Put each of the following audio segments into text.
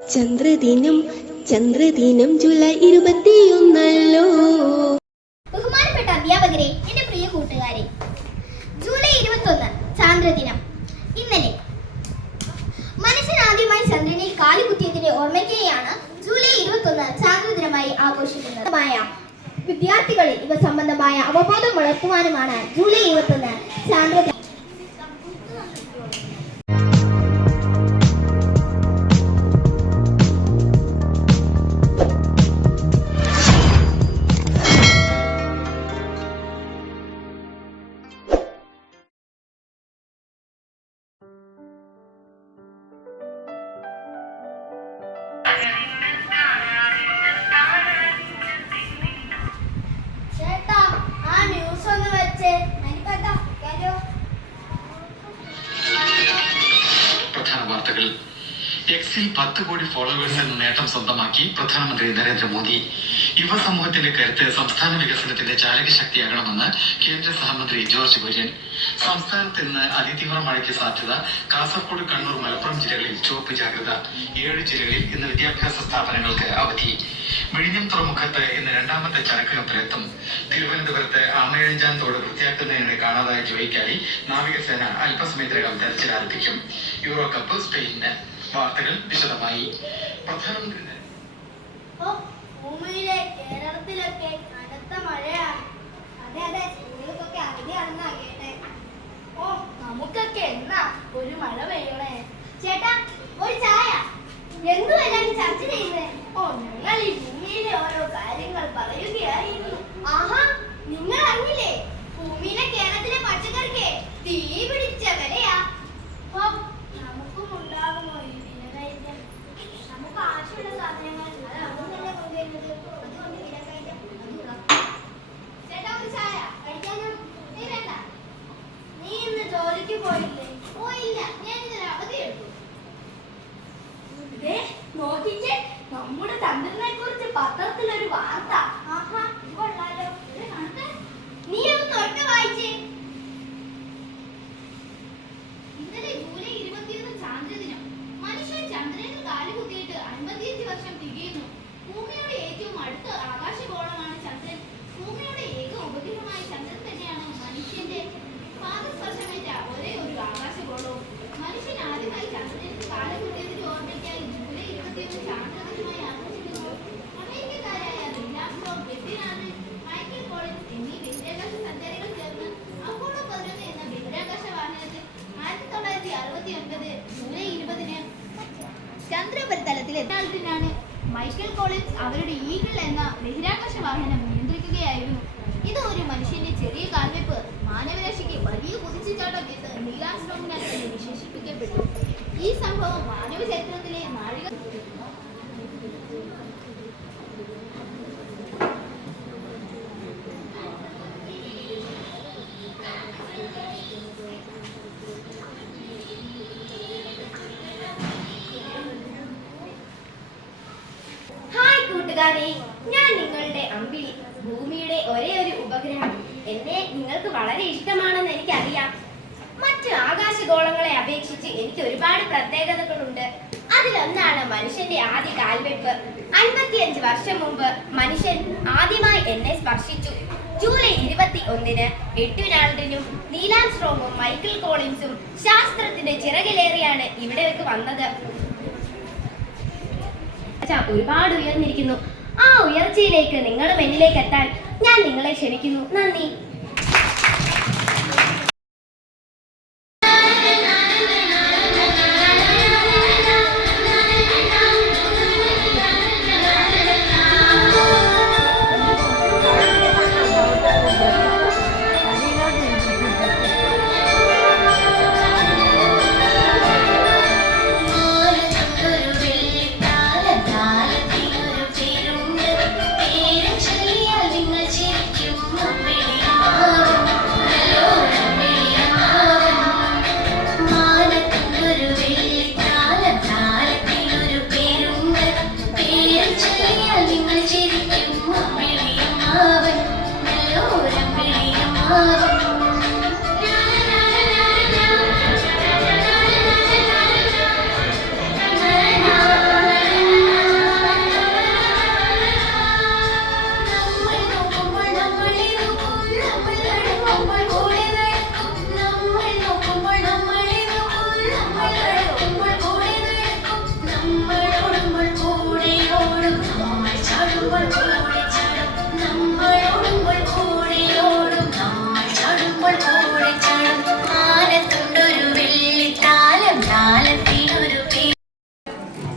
ചന്ദ്രദിനം ചന്ദ്രദിനം July 21. ബഹുമാനപ്പെട്ട അധ്യാപകരെ, എന്റെ പ്രിയ കൂട്ടുകാരെ, ജൂലൈ 21 ചാന്ദ്രദിനം. ഇന്നലെ മനുഷ്യൻ ആദ്യമായി ചന്ദ്രനിൽ കാലുകുത്തിയതിന്റെ ഓർമ്മയ്ക്കായാണ് ജൂലൈ 21 ചാന്ദ്രദിനമായി ആഘോഷിക്കുന്നത്. വിദ്യാർത്ഥികളിൽ ഇവ സംബന്ധമായ അവബോധം വളർത്തുവാനുമാണ് ജൂലൈ 21 ചാന്ദ്രദിനം. പ്രധാന വാർത്തകൾ. എക്സിൽ 10 കോടി ഫോളോവേഴ്സ് എന്ന നേട്ടം സ്വന്തമാക്കി പ്രധാനമന്ത്രി നരേന്ദ്രമോദി. യുവസമൂഹത്തിന്റെ കരുത്ത് സംസ്ഥാന വികസനത്തിന്റെ ചാലകശക്തിയാകണമെന്ന് കേന്ദ്ര സഹമന്ത്രി ജോർജ് കുര്യൻ. സംസ്ഥാനത്ത് ഇന്ന് അതിതീവ്ര മഴയ്ക്ക് സാധ്യത. കാസർഗോഡ്, കണ്ണൂർ, മലപ്പുറം ജില്ലകളിൽ ചുവപ്പ് ജാഗ്രത. 7 ജില്ലകളിൽ ഇന്ന് വിദ്യാഭ്യാസ സ്ഥാപനങ്ങൾക്ക് അവധി. വിഴിഞ്ഞം തുറമുഖത്ത് ഇന്ന് 2ാമത്തെ ചരക്ക് കപ്പലെത്തും. തിരുവനന്തപുരത്ത് ആമയിഴഞ്ചാൻ തോട് വൃത്തിയാക്കുന്നതിനിടെ കാണാതായ ജോയിക്കായി നാവികസേന അല്പസമയത്തിനകം തെരച്ചിൽ ആരംഭിക്കും. യൂറോ കപ്പ് സ്പെയിനിന്. വാർത്തകൾ വിശദമായി. പ്രധാനമന്ത്രി കേരളത്തിലൊക്കെ കനത്ത മഴയാണ്. അതെ, സ്കൂളുകൾക്കൊക്കെ അവധിയാണെന്നാ കേട്ടെ. ഓ, നമുക്കൊക്കെ എന്നാ ഒരു മഴ പെയ്യണേ. ചേട്ടാ, ഒരു ചായ. എന്തും എല്ലാവരും ചർച്ച ചെയ്യുന്നത്? ഓ, ഞങ്ങൾ ഈ ഭൂമിയിലെ ഓരോ കാര്യങ്ങൾ പറയുകയായിരുന്നു. ആഹാ, നിങ്ങൾ അറിഞ്ഞില്ലേ? ഭൂമിയിലെ കേരളത്തിലെ പച്ചക്കറിക്ക് തീ പിടിച്ച വിലയാ. നമുക്കും ഉണ്ടാകുമോ ഈ വിലക്കയറ്റം? നമുക്ക് ആവശ്യമുള്ള സാധനങ്ങൾ അത് അവിടെ തന്നെ കൊണ്ടുവരുന്നത്. അതുകൊണ്ട് വിലക്കയറ്റം. ചേട്ടാ, ഒരു ചായ കഴിക്കാനോ? നീ വേണ്ട. നീ ഇന്ന് ജോലിക്ക് പോയില്ലേ? പോയില്ല, ഞാൻ ഇന്നലെ അവധി എടുത്തു. നോക്കിക്കേ, നമ്മുടെ ചന്ദ്രനെ കുറിച്ച് പത്രത്തിലൊരു വാർത്ത. ആഹാ, കൊള്ളാലോ. നീ ഒന്ന് ഒറ്റ വായിച്ചേ. ഇന്നലെ ജൂലൈ 21 ചാന്ദ്രദിനം. മനുഷ്യൻ ചന്ദ്രനിൽ കാലുകുത്തിയിട്ട് 55 വർഷം തികയുന്നു. ഭൂമിയുടെ ഏറ്റവും അടുത്ത ആകാശഗോളമാണ് ചന്ദ്രൻ. ഭൂമിയുടെ ഏക ഉപഗ്രഹമായ ചന്ദ്രൻ തന്നെയാണ് മനുഷ്യന്റെ പാദസ്പർശമേറ്റ ഒരേ ഒരു ആകാശഗോളവും. മനുഷ്യൻ ആദ്യമായി ചന്ദ്രനിൽ കാലുകുത്തിയതിന്റെ ഓർമ്മയ്ക്കായി ജൂലൈ 21 ചാന്ദ്രദിനമായി ആഘോഷിക്കുന്നു. അമേരിക്കക്കാരായ Neil Armstrong, Edwin Aldrin, Michael Collins എന്നീ ബഹിരാകാശ സഞ്ചാരികൾ ചേർന്ന് അപ്പോളോ 11 എന്ന ബഹിരാകാശ വാഹനത്തിൽ 1969 ജൂലൈ 20 ചന്ദ്രോപരിതലത്തിൽ എത്താനാണ്. മൈക്കൽ കോളിൻസ് അവരുടെ ഈഗിൾ എന്ന ബഹിരാകാശ വാഹനം നിയന്ത്രിക്കുകയായിരുന്നു. ഇത് ഒരു മനുഷ്യന്റെ ചെറിയ കാൽവെപ്പ് മാനവരാശിക്ക് വലിയ കുതിച്ചുചാട്ടം എന്ന് നീലാംസ്ട്രോങ്ങിനാൽ തന്നെ വിശേഷിപ്പിക്കപ്പെട്ടു. ഈ സംഭവം മാനവ ചരിത്രത്തിലെ നാഴിക. കൂട്ടുകാരെ, ഞാൻ നിങ്ങളുടെ അമ്പിളി. ഭൂമിയുടെ ഒരേ ഒരു ഉപഗ്രഹം. എന്നെ നിങ്ങൾക്ക് വളരെ ഇഷ്ടമാണെന്ന് എനിക്കറിയാം. മറ്റു ആകാശഗോളങ്ങളെ അപേക്ഷിച്ച് എനിക്ക് ഒരുപാട് പ്രത്യേകതകളുണ്ട്. അതിലൊന്നാണ് മനുഷ്യന്റെ ആദ്യ കാൽവെപ്പ്. 55 വർഷം മുമ്പ് മനുഷ്യൻ ആദ്യമായി എന്നെ സ്പർശിച്ചു. ജൂലൈ 21 എഡ്വിൻ ആൽഡ്രിനും നീലാംസ്ട്രോങ്ങും മൈക്കൽ കോളിൻസും ശാസ്ത്രത്തിന്റെ ചിറകിലേറിയാണ് ഇവിടേക്ക് വന്നത്. ഒരുപാട് ഉയർന്നിരിക്കുന്നു. ആ ഉയർച്ചയിലേക്ക് നിങ്ങളും എന്നിലേക്ക് എത്താൻ ഞാൻ നിങ്ങളെ ക്ഷണിക്കുന്നു. നന്ദി.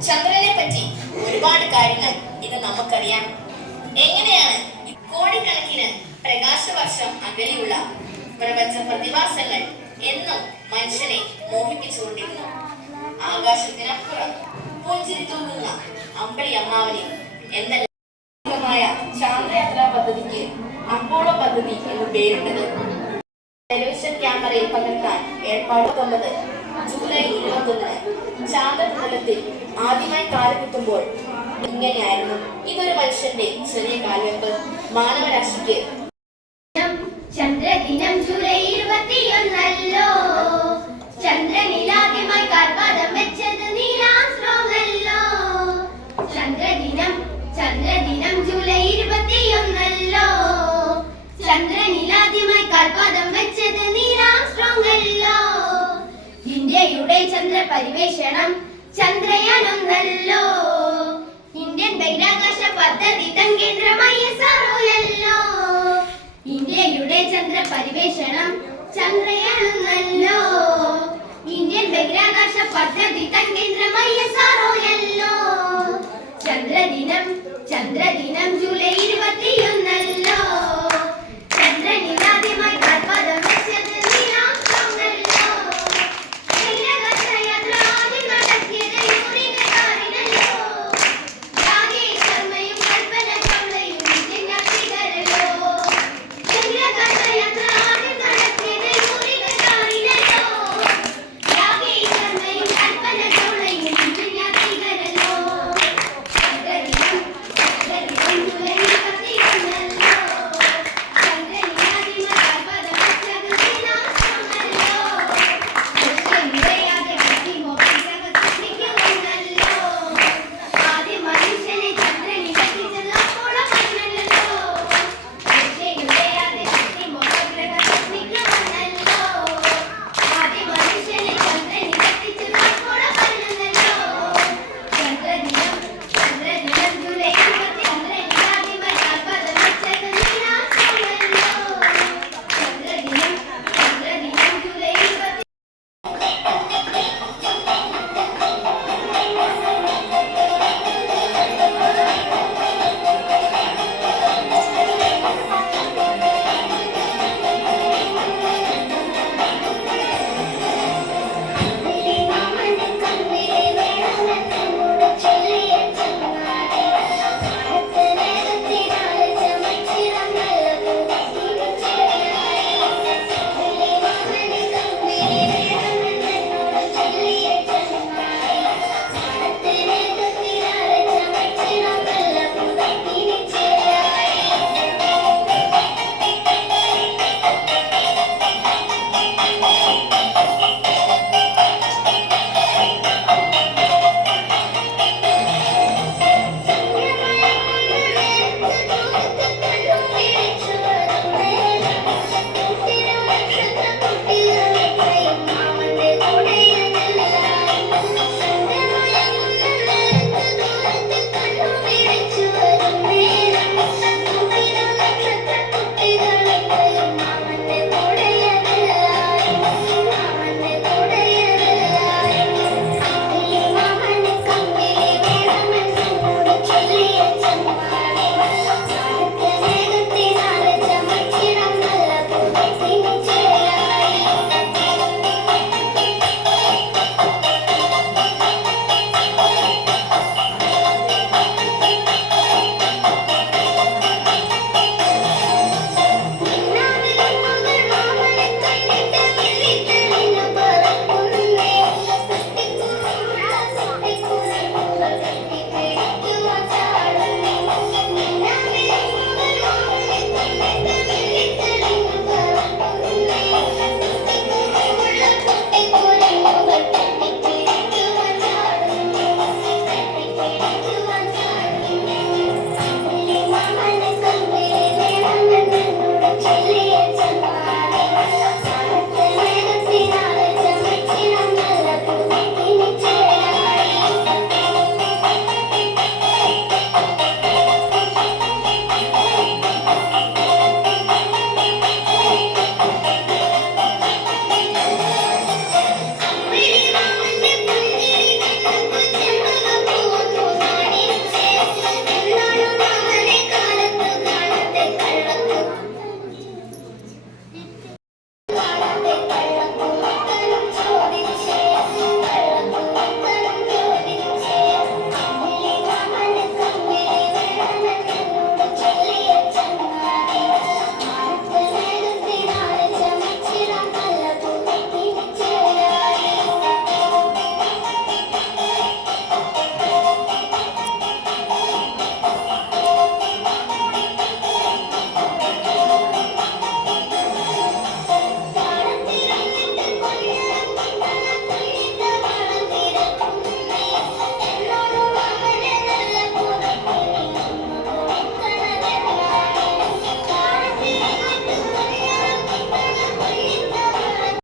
ചന്ദ്രനെ പറ്റി ഒരുപാട് കാര്യങ്ങൾ ഇത് നമുക്കറിയാം. എങ്ങനെയാണ് കോടിക്കണക്കിന് പ്രകാശവർഷം അകലെയുള്ള പ്രപഞ്ച പ്രതിഭാസങ്ങൾ എന്നും മനുഷ്യനെ മോഹിപ്പിച്ചുകൊണ്ടിരുന്നു. ആകാശത്തിനപ്പുറം പുഞ്ചിരി തൂങ്ങുന്ന അമ്പിളി അമ്മാവനെ എന്ന ചാന്ദ്രയാത്രാ പദ്ധതിക്ക് അപ്പോളോ പദ്ധതി എന്ന് പേരിട്ടത്. ടെലിവിഷൻ ക്യാമറയിൽ പകർത്താൻ ഏർപ്പാട് 9 ജൂലൈ 21 ചാന്ദ്രമണ്ഡലത്തിൽ ആദ്യമായി കാലുകുത്തുമ്പോൾ ഇങ്ങനെയായിരുന്നു. ഇതൊരു മനുഷ്യന്റെ ചെറിയ കാൽവെപ്പ് മാനവരാശിക്ക്. ചന്ദ്രദിനം ജൂലൈ 21 ചന്ദ്രനിലാദ്യമായി കാൽപാദം വെച്ചത് നീൽ ആംസ്ട്രോങ്ങല്ലോ. ചന്ദ്രദിനം ജൂലൈ 21 ചന്ദ്രനിലാദ്യമായി കാൽപാദം വെച്ചത് നീൽ ആംസ്ട്രോങ്ങല്ലോ. ഇന്ത്യയുടെ ചന്ദ്ര പരിവേഷണം ചന്ദ്രയാൻ 1 ഇന്ത്യൻ ബഹിരാകാശ പദ്ധതി തൻ കേന്ദ്രമായ ISRO. ഇന്ത്യയുടെ ചന്ദ്ര പരിവേഷണം ചന്ദ്രയാൻ 1 ഇന്ത്യൻ ബഹിരാകാശ പദ്ധതി തൻ കേന്ദ്രമായ ISRO. ചന്ദ്രദിനം ജൂലൈ